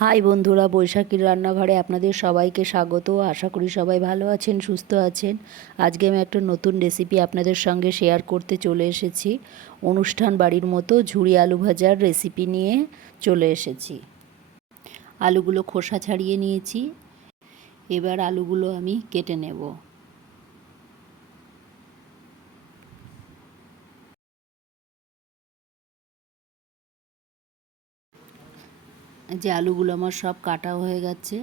High বন্ধুরা, বৈশাখীর রান্নাঘরে আপনাদের সবাইকে স্বাগত। আশা করি সবাই ভালো আছেন, সুস্থ আছেন। আজকে আমি একটা নতুন রেসিপি আপনাদের সঙ্গে শেয়ার করতে চলে এসেছি। অনুষ্ঠান বাড়ির মতো ঝুরি আলু ভাজার রেসিপি নিয়ে চলে এসেছি। আলুগুলো খোসা ছাড়িয়ে নিয়েছি। এবার আলুগুলো আমি কেটে নেব। যে আলুগুলো আমার সব কাটা হয়ে গেছে।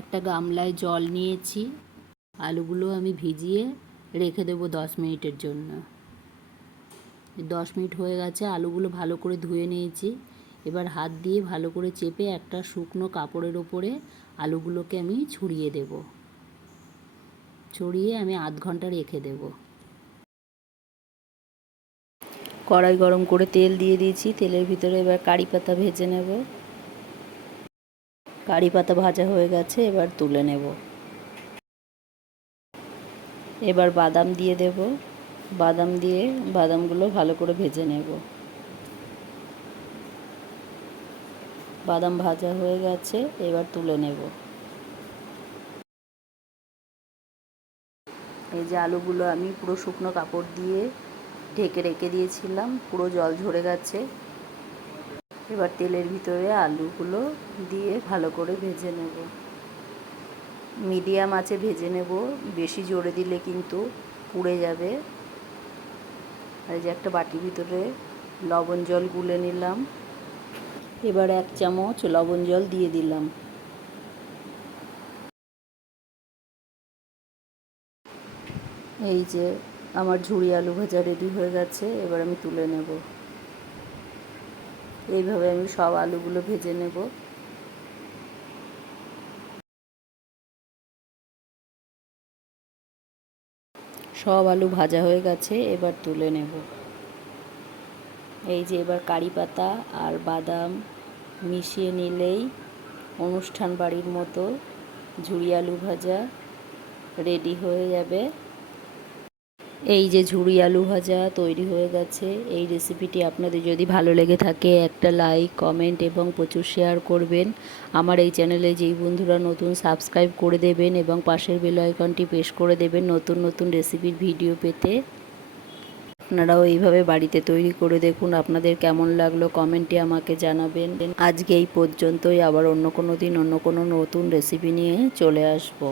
একটা গামলায় জল নিয়েছি। আলুগুলো আমি ভিজিয়ে রেখে দেবো 10 মিনিটের জন্য। 10 মিনিট হয়ে গেছে। আলুগুলো ভালো করে ধুয়ে নিয়েছি। এবার হাত দিয়ে ভালো করে চেপে একটা শুকনো কাপড়ের ওপরে আলুগুলোকে আমি ছড়িয়ে দেব। ছড়িয়ে আমি আধ ঘন্টা রেখে দেব। কড়াই গরম করে তেল দিয়ে দিয়েছি। তেলের ভিতরে এবার কারি পাতা ভেজে নেব। কারি পাতা ভাজা হয়ে গেছে, এবার তুলে নেব। এবার বাদাম দিয়ে দেব। বাদাম দিয়ে বাদামগুলো ভালো করে ভেজে নেব। বাদাম ভাজা হয়ে গেছে, এবার তুলে নেব। এই যে আলুগুলো আমি পুরো শুকনো কাপড় দিয়ে ঢেকে রেখে দিয়েছিলাম, পুরো জল ঝরে গেছে। এবার তেলের ভিতরে আলুগুলো দিয়ে ভালো করে ভেজে নেব। মিডিয়াম আঁচে ভেজে নেব, বেশি জোরে দিলে কিন্তু পুড়ে যাবে। আর যে একটা বাটির ভিতরে লবণ জল গুলে নিলাম। এবার 1 চামচ লবণ জল দিয়ে দিলাম। এই যে আমার ঝুরি আলু ভাজা রেডি হয়ে গেছে, এবার আমি তুলে নেব। এইভাবে আমি সব আলুগুলো ভেজে নেব। সব আলু ভাজা হয়ে গেছে, এবার তুলে নেব। এই যে এবার কারি পাতা আর বাদাম মিশিয়ে নিলেই অনুষ্ঠান বাড়ির মতো ঝুরি আলু ভাজা রেডি হয়ে যাবে। এই যে ঝুরি আলু ভাজা তৈরি হয়ে গেছে। এই রেসিপিটি আপনাদের যদি ভালো লেগে থাকে একটা লাইক, কমেন্ট এবং প্রচুর শেয়ার করবেন। আমার এই চ্যানেলে যেই বন্ধুরা নতুন, সাবস্ক্রাইব করে দেবেন এবং পাশের বেল আইকনটি প্রেস করে দেবেন নতুন নতুন রেসিপির ভিডিও পেতে। আপনারাও এইভাবে বাড়িতে তৈরি করে দেখুন। আপনাদের কেমন লাগলো কমেন্টে আমাকে জানাবেন। আজকে এই পর্যন্তই। আবার অন্য কোনো দিন অন্য কোনো নতুন রেসিপি নিয়ে চলে আসবো।